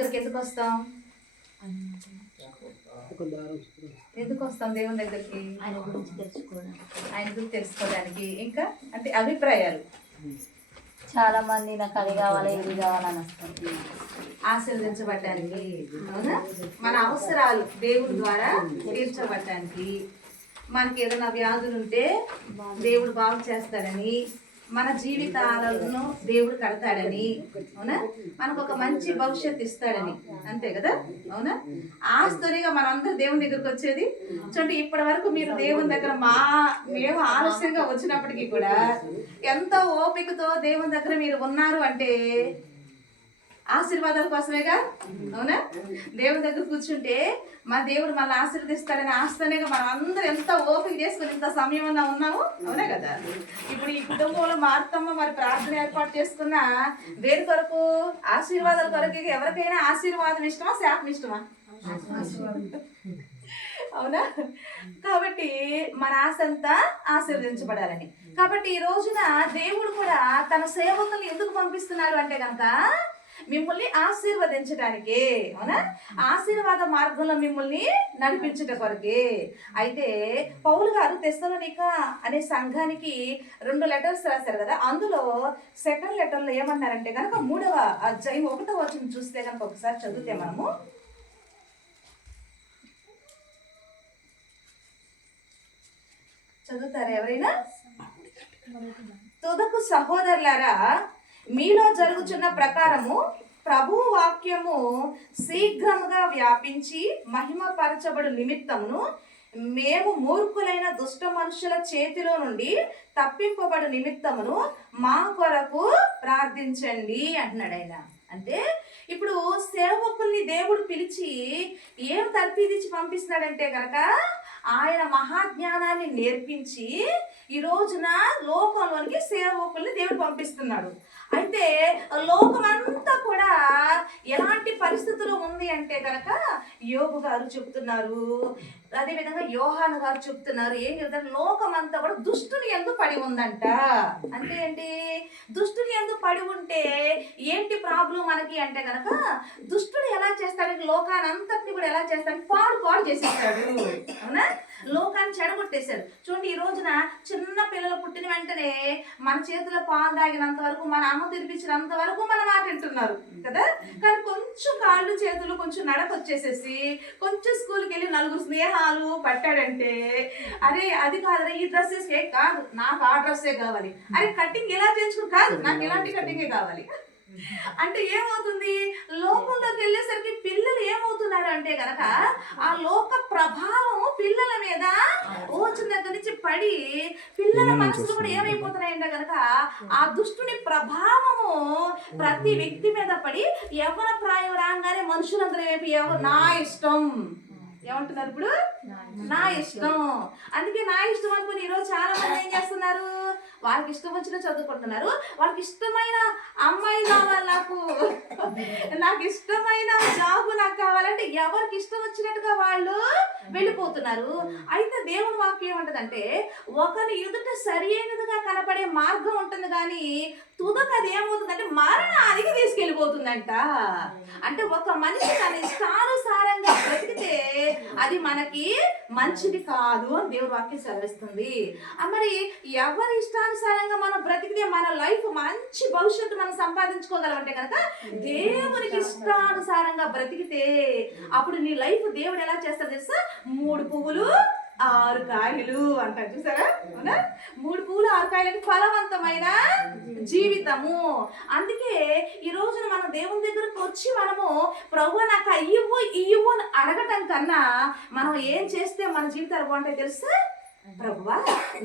దగ్గరికి ఎందుకు వస్తాం? ఎందుకు వస్తాం దేవుని దగ్గరికి? ఆయన గురించి తెలుసుకోవడానికి ఇంకా అంటే అభిప్రాయాలు. చాలా మంది నాకు అది కావాలి ఇది కావాలని వస్తారు, ఆశీర్వదించబడటానికి. అవునా? మన అవసరాలు దేవుడి ద్వారా తీర్చబడటానికి. మనకి ఏదైనా వ్యాధులు ఉంటే దేవుడు బాగు చేస్తాడని, మన జీవితాలను దేవుడు కడతాడని, అవునా, మనకు ఒక మంచి భవిష్యత్తు ఇస్తాడని, అంతే కదా? అవునా? ఆస్తోనిగా మనందరూ దేవుని దగ్గరకు వచ్చేది. చూడండి, ఇప్పటి వరకు మీరు దేవుని దగ్గర మేము ఆలస్యంగా వచ్చినప్పటికీ కూడా ఎంతో ఓపికతో దేవుని దగ్గర మీరు ఉన్నారు అంటే ఆశీర్వాదాల కోసమేగా. అవునా? దేవుని దగ్గర కూర్చుంటే మా దేవుడు మళ్ళీ ఆశీర్వదిస్తాడని ఆస్తోనేగా మనం అందరూ ఎంత ఓపిక చేసుకుని ఇంత సమయం అన్నా ఉన్నాము. అవునా కదా? ఇప్పుడు ఈ కుటుంబంలో మా అత్తమ్మ మరి ప్రార్థన ఏర్పాటు చేసుకున్న దేని కొరకు? ఆశీర్వాదాల కొరకు. ఎవరికైనా ఆశీర్వాదం ఇష్టమా, శాపం ఇష్టమా? అవునా? కాబట్టి మన ఆశ అంతా ఆశీర్వదించబడాలని. కాబట్టి ఈ రోజున దేవుడు కూడా తన సేవకుల్ని ఎందుకు పంపిస్తున్నారు అంటే కనుక మిమ్మల్ని ఆశీర్వదించడానికే. అవునా? ఆశీర్వాద మార్గంలో మిమ్మల్ని నడిపించట కొరకే. అయితే పౌలు గారు తెస్సలోనిక అనే సంఘానికి 2 లెటర్స్ రాశారు కదా. అందులో సెకండ్ లెటర్లో ఏమన్నారంటే కనుక 3వ అధ్యాయం 1వ వచనం చూస్తే కనుక ఒకసారి చదివితే మనము, చదువుతారా ఎవరైనా? తుదకు సహోదరులారా, మీలో జరుగుచున్న ప్రకారము ప్రభు వాక్యము శీఘ్రముగా వ్యాపించి మహిమపరచబడు నిమిత్తమును మేము మూర్ఖులైన దుష్ట మనుషుల చేతిలో నుండి తప్పింపబడు నిమిత్తమును మా కొరకు ప్రార్థించండి అంటున్నాడు ఆయన. అంటే ఇప్పుడు సేవకుల్ని దేవుడు పిలిచి ఏం తర్ఫీదిచ్చి పంపిస్తున్నాడంటే కనుక ఆయన మహాజ్ఞానాన్ని నేర్పించి ఈ రోజున లోకంలోనికి సేవకుల్ని దేవుడు పంపిస్తున్నాడు. అయితే లోకమంతా కూడా ఎలాంటి పరిస్థితులు ఉంది అంటే కనుక యోబు గారు చెప్తున్నారు, అదేవిధంగా యోహాను గారు చెప్తున్నారు. ఏం చెప్తారు? లోకమంతా కూడా దుష్టుని యందు పడి ఉందంట. అంటే ఏంటి? దుష్టుని యందు పడి ఉంటే ఏంటి ప్రాబ్లం మనకి అంటే కనుక దుష్టుడు ఎలా చేస్తాడంటే లోకానంతటిని కూడా ఎలా చేస్తాడు? పాడు చేసేస్తాడు. అవునా? లోకాన్ని చెడగొట్టేశాడు. చూడండి, ఈ రోజున చిన్న పిల్లలు పుట్టిన వెంటనే మన చేతిలో పాలు తాగినంత వరకు, మన అమ్మ తినిపించినంత వరకు మన మాట వింటున్నారు కదా. కానీ కొంచెం కాళ్ళు చేతులు కొంచెం నడక వచ్చేసేసి కొంచెం స్కూల్కి వెళ్ళి 4 స్నేహాలు పట్టాడంటే అరే అది కాదు, ఈ డ్రెస్ వేసుకే కాదు, నాకు ఆ డ్రెస్సే కావాలి, అరే కటింగ్ ఎలా చేయించుకుని కాదు, నాకు ఇలాంటి కటింగే కావాలి అంటే ఏమవుతుంది? లోకంలోకి వెళ్ళేసరికి పిల్లలు ఏమవుతున్నారు అంటే కనుక ఆ లోక ప్రభావం పిల్లల మీద వచ్చిన దగ్గర నుంచి పడి పిల్లల మనసులు కూడా ఏమైపోతున్నాయంటే కనుక ఆ దుష్టుని ప్రభావము ప్రతి వ్యక్తి మీద పడి యవ్వన ప్రాయం రాగానే మనుషులందరూ వైపు నా ఇష్టం ఏమంటున్నారు? ఇప్పుడు నా ఇష్టం. అందుకే నా ఇష్టం అనుకుని ఈరోజు చాలా మంది ఏం చేస్తున్నారు? వాళ్ళకి ఇష్టం వచ్చిన చదువుకుంటున్నారు. వాళ్ళకి ఇష్టమైన అమ్మాయి కావాలి, నాకు ఇష్టమైన జాబు నాకు కావాలంటే ఎవరికి ఇష్టం వచ్చినట్టుగా వాళ్ళు వెళ్ళిపోతున్నారు. అయితే దేవుని వాక్యం ఏమంటదంటే ఒకరి ఎదుట సరి అయినదిగా కనపడే మార్గం ఉంటుంది, కానీ తుదకు అది ఏమవుతుందంటే మరణానికి తీసుకెళ్ళిపోతుందంట. అంటే ఒక మనిషి తన ఇష్టానుసారంగా బ్రతికితే అది మనకి మంచిది కాదు అని దేవుడి వాక్యం సెలవిస్తుంది. మరి ఎవరి ఇష్టానుసారంగా మనం బ్రతికితే మన లైఫ్ మంచి భవిష్యత్తు మనం సంపాదించుకోగలమంటే కనుక దేవునికి ఇష్టానుసారంగా బ్రతికితే అప్పుడు నీ లైఫ్ దేవుడు ఎలా చేస్తాడు తెలుసా? 3 పువ్వులు 6 కాయలు అంటారు, చూసారా? 3 పువ్వులు 6 కాయలకి ఫలవంతమైన జీవితము. అందుకే ఈ రోజున మనం దేవుని దగ్గరకు వచ్చి మనము ప్రభు నాకు ఇవ్వు అని అడగటం కన్నా మనం ఏం చేస్తే మన జీవితాలు బాగుంటాయి తెలుసా? ప్రభువా,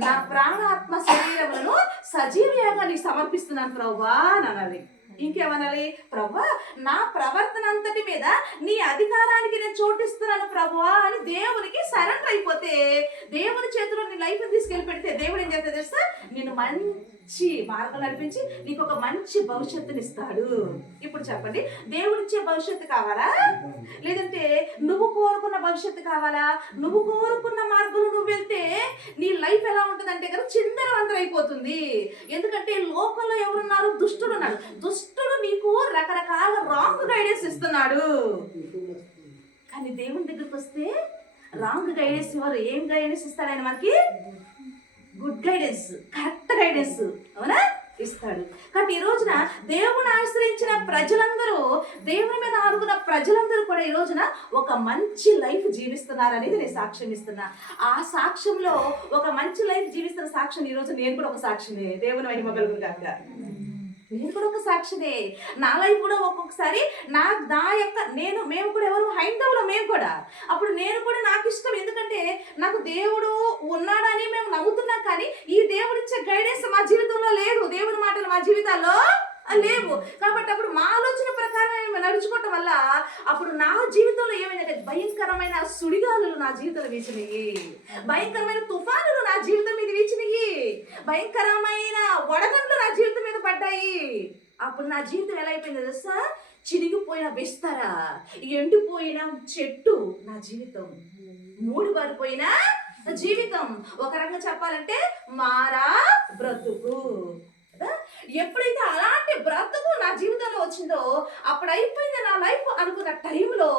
నా ప్రాణాత్మ శరీరములను సజీవంగా నీకు సమర్పిస్తున్నాను ప్రభువా అని అనాలి. ఇంకేమనాలి? ప్రభువా, నా ప్రవర్తన అంతటి మీద నీ అధికారానికి నేను చోటిస్తున్నాను ప్రభువా అని దేవునికి సరెండర్ అయిపోతే, దేవుని చేతిలో నీ లైఫ్ తీసుకెళ్ళి పెడితే దేవుడు ఏం చేస్తే తెలుసా? నిన్ను మంచి మార్గం నడిపించి నీకు ఒక మంచి భవిష్యత్తుని ఇస్తాడు. ఇప్పుడు చెప్పండి, దేవుడిచ్చే భవిష్యత్తు కావాలా, లేదంటే నువ్వు కోరుకున్న భవిష్యత్తు కావాలా? నువ్వు కోరుకున్న మార్గంలో నువ్వు వెళ్తే నీ లైఫ్ ఎలా ఉంటుందంటే కదా చిందరవందర అయిపోతుంది. ఎందుకంటే లోకంలో ఎవరున్నారు? దుష్టుడు ఉన్నాడు. దుష్టుడు నీకు రకరకాల రాంగ్ గైడెన్స్ ఇస్తున్నాడు. కానీ దేవుని దగ్గరికి వస్తే రాంగ్ గైడెన్స్ ఇవ్వరు. ఏం గైడెన్స్ ఇస్తాడు ఆయన మనకి? గుడ్ గైడెన్స్, కరెక్ట్ గైడెన్స్, అవునా, ఇస్తాడు. కాబట్టి ఈ రోజున దేవుని ఆశ్రయించిన ప్రజలందరూ, దేవుని మీద ఆడుకున్న ప్రజలందరూ కూడా ఈ రోజున ఒక మంచి లైఫ్ జీవిస్తున్నారు అనేది నేను సాక్ష్యం ఇస్తున్నా. ఆ సాక్ష్యంలో ఒక మంచి లైఫ్ జీవిస్తున్న సాక్ష్యం ఈ రోజు నేను కూడా ఒక సాక్షినే. దేవుని మహిమ కలుగును గాక. నేను కూడా ఒక సాక్షినే. నా లైఫ్ కూడా ఒక్కొక్కసారి మేము కూడా ఎవరు హైందవులు, మేము కూడా అప్పుడు నేను కూడా నాకు ఇష్టం. ఎందుకంటే నాకు దేవుడు ఉన్నాడని మేము నమ్ముతున్నాం, కానీ ఈ దేవుడు ఇచ్చే గైడెన్స్ మా జీవితంలో లేదు, దేవుని మాటలు మా జీవితాల్లో లేవు. కాబట్టి అప్పుడు మా ఆలోచన ప్రకారం నడుచుకోవటం వల్ల అప్పుడు నా జీవితంలో ఏమైందంటే భయంకరమైన సుడిగాలులు నా జీవితంలో వీచినాయి, భయంకరమైన తుఫానులు నా జీవితం మీద వీచినాయి, భయంకరమైన వడగండ్లు నా జీవితం మీద పడ్డాయి. అప్పుడు నా జీవితం ఎలా అయిపోయింది తెలుసా? చిరిగిపోయిన బిస్తరా, ఎండిపోయిన చెట్టు నా జీవితం, మూడిబారిపోయిన జీవితం. ఒక రకంగా చెప్పాలంటే మారా బ్రతుకు. ఎప్పుడైతే అలాంటి బ్రతుకు నా జీవితంలో వచ్చిందో అప్పుడు అయిపోయింది నా లైఫ్ అనుకున్న టైంలో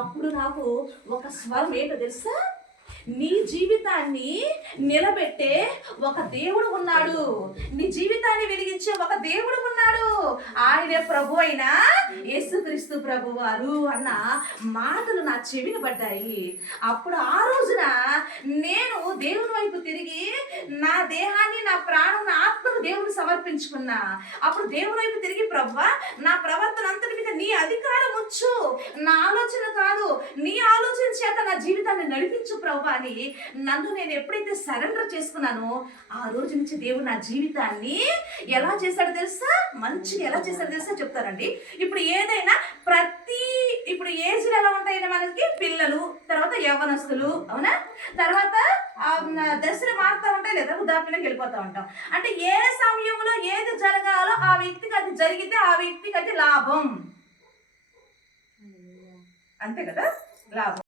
అప్పుడు నాకు ఒక స్వరం ఏంటో తెలుసా? నీ జీవితాన్ని నిలబెట్టే ఒక దేవుడు ఉన్నాడు, నీ జీవితాన్ని వెలిగించే ఒక దేవుడు ఉన్నాడు, ఆయనే ప్రభు అయిన యేసుక్రీస్తు ప్రభు వారు అన్న మాటలు నా చెవిని పడ్డాయి. అప్పుడు ఆ రోజున నేను దేవుని వైపు తిరిగి నా దేహాన్ని, నా ప్రాణం, నా ఆత్మను దేవుని సమర్పించుకున్నా. అప్పుడు దేవుని వైపు తిరిగి, ప్రభువా నా ప్రవర్తన అంతటి మీద నీ అధికారం ఉంచు, నా ఆలోచన కాదు, నీ ఆలోచన చేత నా జీవితాన్ని నడిపించు ప్రభు అని నన్ను నేను ఎప్పుడైతే సరెండర్ చేసుకున్నానో ఆ రోజు నుంచి దేవుడు నా జీవితాన్ని ఎలా చేశాడో తెలుసా? మంచిగా ఎలా చేశాడో తెలుసా చెప్తానండి. ఇప్పుడు ఏదైనా ఇప్పుడు ఏజ్లు ఎలా ఉంటాయని మనకి పిల్లలు, తర్వాత యవ్వనస్తులు, అవునా, తర్వాత దశలు మారుతూ ఉంటాయి లేదా వృద్ధాప్యంలోకి వెళ్ళిపోతూ ఉంటాం. అంటే ఏ సమయంలో ఏది జరగాలో ఆ వ్యక్తికి అది జరిగితే ఆ వ్యక్తికి అది లాభం, అంతే కదా, లాభం.